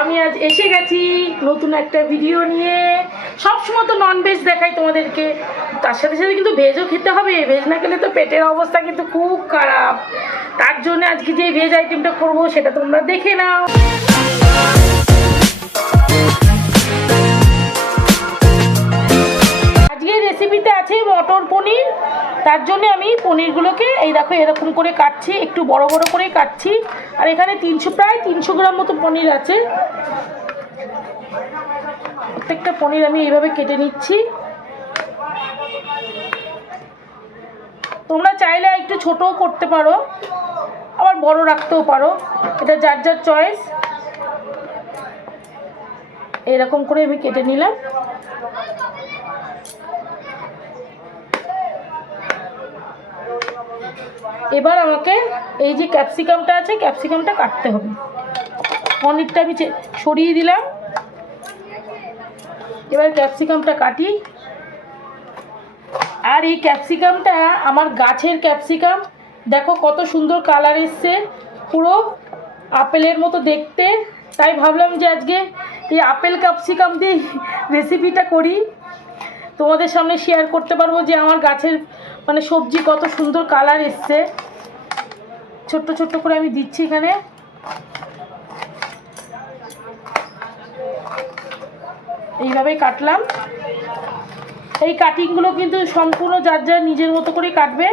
আমি আজ এসে গেছি নতুন একটা ভিডিও নিয়ে। সবসময় তো ননভেজ দেখাই তোমাদেরকে, তার সাথে সাথে কিন্তু ভেজও খেতে হবে। ভেজ না খেলে তো পেটের অবস্থা কিন্তু খুব খারাপ। তার জন্য আজকে যে ভেজ আইটেমটা করবো সেটা তোমরা দেখে নাও। আজকের রেসিপিতে আছে মটর পনির। তার জন্য আমি পনিরগুলোকে এই দেখো এরকম করে কাটছি, একটু বড় বড় করে কাটছি। আর এখানে প্রায় 300 গ্রাম মতো পনির আছে। প্রত্যেকটা পনির আমি এইভাবে কেটে নিচ্ছি। তোমরা চাইলে একটু ছোটও করতে পারো, আবার বড় রাখতেও পারো, এটা যার যার চয়েস। এরকম করে আমি কেটে নিলাম। এবার আমাকে এই যে ক্যাপসিকামটা আছে, ক্যাপসিকামটা কাটতে হবে। পনিরটা আমি সরিয়ে দিলাম। এবার ক্যাপসিকামটা কাটি। আর এই ক্যাপসিকামটা আমার গাছের ক্যাপসিকাম, দেখো কত সুন্দর কালার এসছে, পুরো আপেলের মতো দেখতে। তাই ভাবলাম যে আজকে এই আপেল ক্যাপসিকাম দিয়ে রেসিপিটা করি, তোমাদের সামনে শেয়ার করতে পারবো যে আমার গাছের মানে সবজি কত সুন্দর কালার এসছে। ছোট্ট ছোট্ট করে আমি দিচ্ছি এখানে। এইভাবেই কাটলাম। এই কাটিংগুলো কিন্তু সম্পূর্ণ যার যার নিজের মতো করেই কাটবে।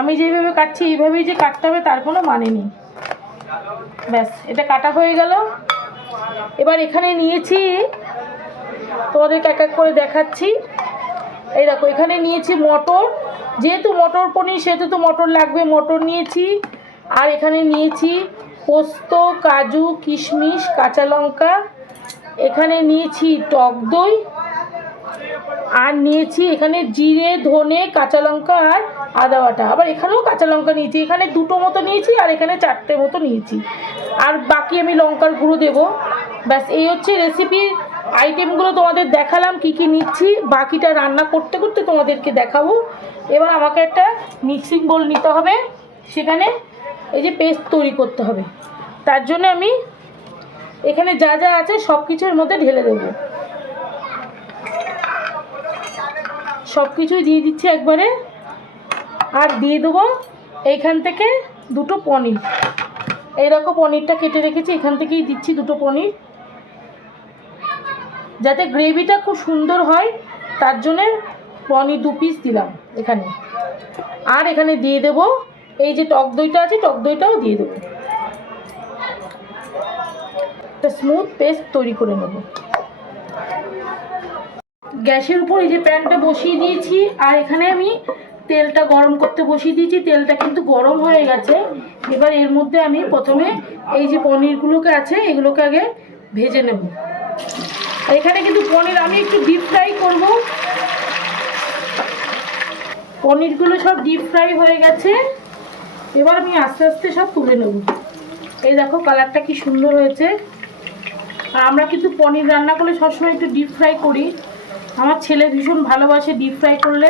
আমি যেইভাবে কাটছি এইভাবেই যে কাটতে হবে তার কোনো মানে নেই। ব্যাস, এটা কাটা হয়ে গেল। এবার এখানে নিয়েছি, তোমাদেরকে এক এক করে দেখাচ্ছি। এই দেখো এখানে নিয়েছি মটর, যেহেতু মটর পনির সেহেতু তো মটর লাগবে, মটর নিয়েছি। আর এখানে নিয়েছি পোস্ত, কাজু, কিশমিশ, কাঁচা লঙ্কা। এখানে নিয়েছি টক দই। আর নিয়েছি এখানে জিরে, ধনে, কাঁচা লঙ্কা আর আদা বাটা। আবার এখানেও কাঁচা লঙ্কা নিয়েছি, এখানে 2টো মতো নিয়েছি আর এখানে 4টে মতো নিয়েছি। আর বাকি আমি লঙ্কার গুঁড়ো দেবো। ব্যাস, এই হচ্ছে রেসিপির আইটেমগুলো তোমাদের দেখালাম কি কি নিচ্ছি। বাকিটা রান্না করতে করতে তোমাদেরকে দেখাবো। এবার আমাকে একটা মিক্সিং বোল নিতে হবে, সেখানে এই যে পেস্ট তৈরি করতে হবে। তার জন্য আমি এখানে যা যা আছে সব কিছুর মধ্যে ঢেলে দেবো। সব কিছুই দিয়ে দিচ্ছি একবারে। আর দিয়ে দেবো এইখান থেকে 2টো পনির। এইরকম পনিরটা কেটে রেখেছি, এখান থেকেই দিচ্ছি 2টো পনির, যাতে গ্রেভিটা খুব সুন্দর হয়। তার জন্যে পনির 2 পিস দিলাম এখানে। আর এখানে দিয়ে দেব এই যে টক দইটা আছে, টক দইটাও দিয়ে দেবো। একটা স্মুথ পেস্ট তৈরি করে নেব। গ্যাসের উপর এই যে প্যানটা বসিয়ে দিয়েছি, আর এখানে আমি তেলটা গরম করতে বসিয়ে দিয়েছি। তেলটা কিন্তু গরম হয়ে গেছে। এবার এর মধ্যে আমি প্রথমে এই যে পনিরগুলোকে আছে এগুলোকে আগে ভেজে নেব। এখানে কিন্তু পনির আমি একটু ডিপ ফ্রাই করব। পনিরগুলো সব ডিপ ফ্রাই হয়ে গেছে। এবার আমি আস্তে আস্তে সব তুলে নেব। এই দেখো কালারটা কি সুন্দর হয়েছে। আর আমরা কিন্তু পনির রান্না করলে সবসময় একটু ডিপ ফ্রাই করি। আমার ছেলে ভীষণ ভালোবাসে ডিপ ফ্রাই করলে,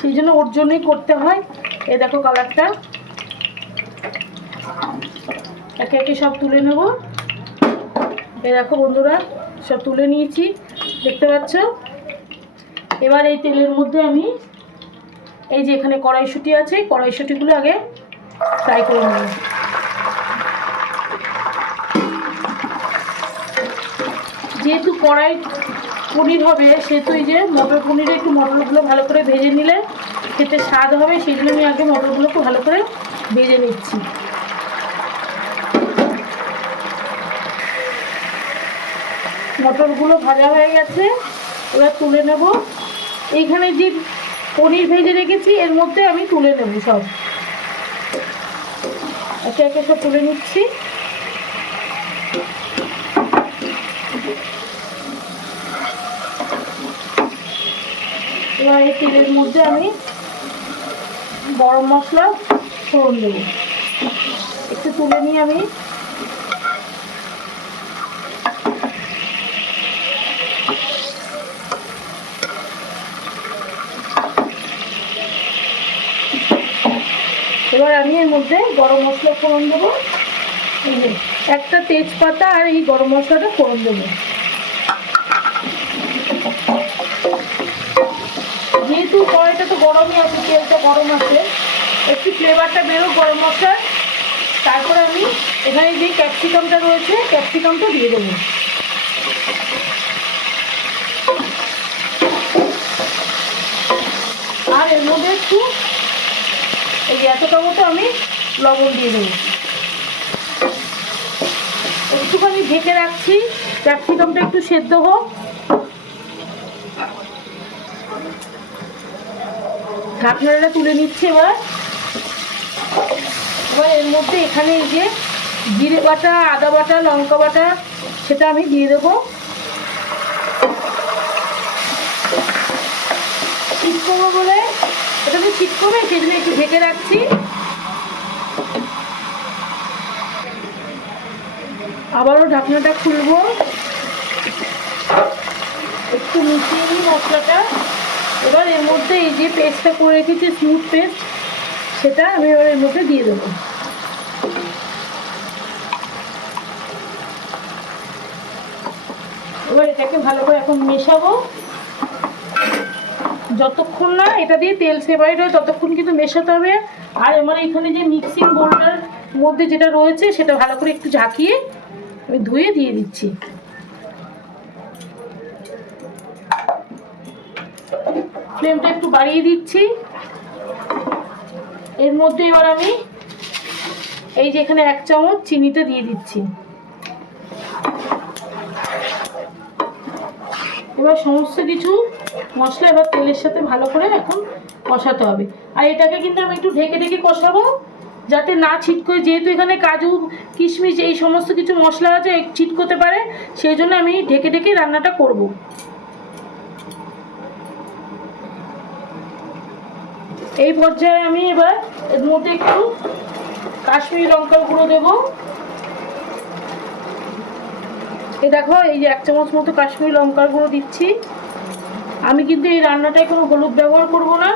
সেই জন্য ওর জন্যই করতে হয়। এই দেখো কালারটা। একে একে সব তুলে নেব। এই দেখো বন্ধুরা, সব তুলে নিয়েছি, দেখতে পাচ্ছ। এবার এই তেলের মধ্যে আমি এই যে এখানে কড়াইশুঁটি আছে, কড়াইশুঁটিগুলো আগে ফ্রাই করে নেব। যেহেতু কড়াই পনির হবে সেহেতু এই যে মটর পনিরে একটু মটরগুলো ভালো করে ভেজে নিলে খেতে স্বাদ হবে, সেই জন্য আমি আগে মটরগুলোকে ভালো করে ভেজে নিচ্ছি। মটরগুলো ভাজা হয়ে গেছে, এবার তুলে নেব। এইখানে যে পনির ভেজে রেখেছি এর মধ্যে আমি তুলে নেব সব, একে একে সব তুলে নিচ্ছি। এবার এই তেলের মধ্যে আমি গরম মশলা ফোড়ন দেবো। একটু তুলে নিয়ে আমি এবার আমি এর মধ্যে গরম মশলা ফোড়ন দেবো। একটা তেজপাতা আর এই গরম মশলাটা ফোড়ন দেবো। যেহেতু কড়াইটা তো গরমই আছে, তেলটা গরম আছে, একটু ফ্লেভারটা বেরো গরম মশলার। তারপর আমি এখানে যে ক্যাপসিকামটা রয়েছে ক্যাপসিকামটা দিয়ে দেবো। আর এর মধ্যে একটু এই এতটা মতো আমি লবণ দিয়ে দেবো। একটুখানি ঢেকে রাখছি, ক্যাপসিকামটা একটু সেদ্ধ হোক। ঢাকনাটা তুলে নিচ্ছি এবার। এর মধ্যে এখানে এই যে জিরে বাটা, আদা বাটা, লঙ্কা বাটা সেটা আমি দিয়ে দেবো। ছিটকবো বলে এটা তো ছিটকবে, সেই জন্য একটু ঢেকে রাখছি। আবারও ঢাকনাটা খুলবো, একটু মিশিয়ে নিই মশলাটা। এবার এর মধ্যে এই যে পেস্টটা করে রেখেছি, স্মুথ পেস্ট, সেটা আমি এবার এর মধ্যে দিয়ে দেবো। এবার এটাকে ভালো করে এখন মেশাবো। যতক্ষণ না এটা দিয়ে তেল সেপারেট হয় ততক্ষণ কিন্তু মেশাতে হবে। আর আমার এখানে যে মিক্সিং বোলটার মধ্যে যেটা রয়েছে সেটা ভালো করে একটু ঝাঁকিয়ে আমি ধুয়ে দিয়ে দিচ্ছি। ফ্লেমটা একটু বাড়িয়ে দিচ্ছি। এর মধ্যে এবার আমি এই যে এখানে 1 চামচ চিনিটা দিয়ে দিচ্ছি। এবার সমস্ত কিছু মশলা এবার তেলের সাথে ভালো করে এখন কষাতে হবে। আর এটাকে কিন্তু আমি একটু ঢেকে ঢেকে কষাবো যাতে না ছিটকোয়, যেহেতু এখানে কাজু কিশমিশ এই সমস্ত কিছু মশলা আছে ছিটকোতে পারে, সেই জন্য আমি ঢেকে ঢেকে রান্নাটা করব। এই পর্যায়ে আমি এবার এর মধ্যে একটু কাশ্মীরি লঙ্কার গুঁড়ো দেবো। এই দেখো এই যে 1 চামচ মতো কাশ্মীরি লঙ্কার গুঁড়ো দিচ্ছি। আমি কিন্তু এই রান্নাটায় কোনো হলুদ ব্যবহার করব না।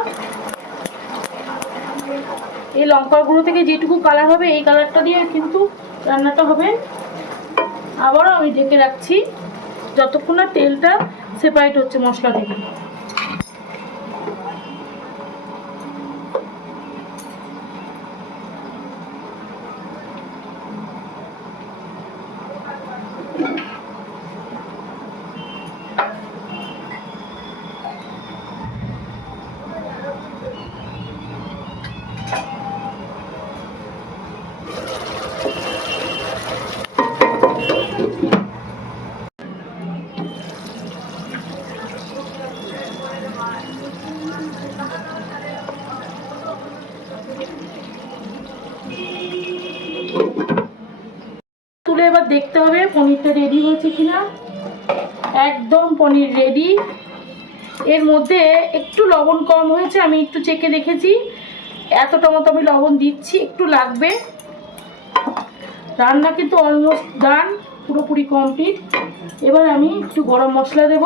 এই লঙ্কার গুঁড়ো থেকে যেটুকু কালার হবে এই কালারটা দিয়ে কিন্তু রান্নাটা হবে। আবারও আমি ঢেকে রাখছি যতক্ষণ না তেলটা সেপারেট হচ্ছে মশলা থেকে। তুলে এবার দেখতে হবে পনিরটা রেডি হয়েছে কিনা। একদম পনির রেডি। এর মধ্যে একটু লবণ কম হয়েছে, আমি একটু চেখে দেখেছি, এতটা মতো আমি লবণ দিচ্ছি, একটু লাগবে। রান্না কিন্তু অলমোস্ট ডান, পুরোপুরি কমপ্লিট। এবার আমি একটু গরম মশলা দেব,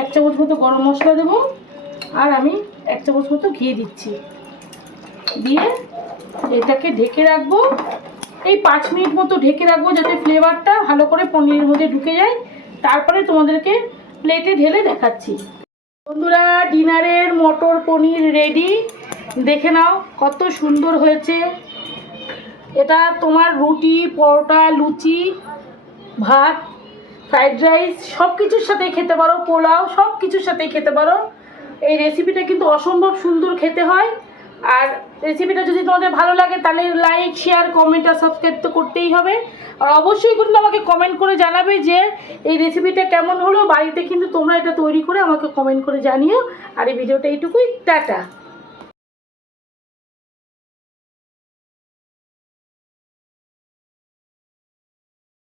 1 চামচ মতো গরম মশলা দেব। আর আমি 1 চামচ মতো ঘি দিচ্ছি, দিয়ে এটাকে ঢেকে রাখবো। এই 5 মিনিট মতো ঢেকে রাখবো যাতে ফ্লেভারটা ভালো করে পনিরের মধ্যে ঢুকে যায়। তারপরে তোমাদেরকে প্লেটে ঢেলে দেখাচ্ছি। বন্ধুরা, ডিনারের মটর পনির রেডি। দেখে নাও কত সুন্দর হয়েছে। এটা তোমার রুটি, পরোটা, লুচি, ভাত, ফ্রাইড রাইস সব কিছুর সাথেই খেতে পারো, পোলাও সব কিছুর সাথেই খেতে পারো। এই রেসিপিটা কিন্তু অসম্ভব সুন্দর খেতে হয়। আর রেসিপিটা যদি তোমাদের ভালো লাগে তাহলে লাইক, শেয়ার, কমেন্ট আর সাবস্ক্রাইব তো করতেই হবে। আর অবশ্যই কিন্তু আমাকে কমেন্ট করে জানাবে যে এই রেসিপিটা কেমন হলো। বাড়িতে কিন্তু তোমরা এটা তৈরি করে আমাকে কমেন্ট করে জানিও। আর এই ভিডিওটা এইটুকুই, টাটা।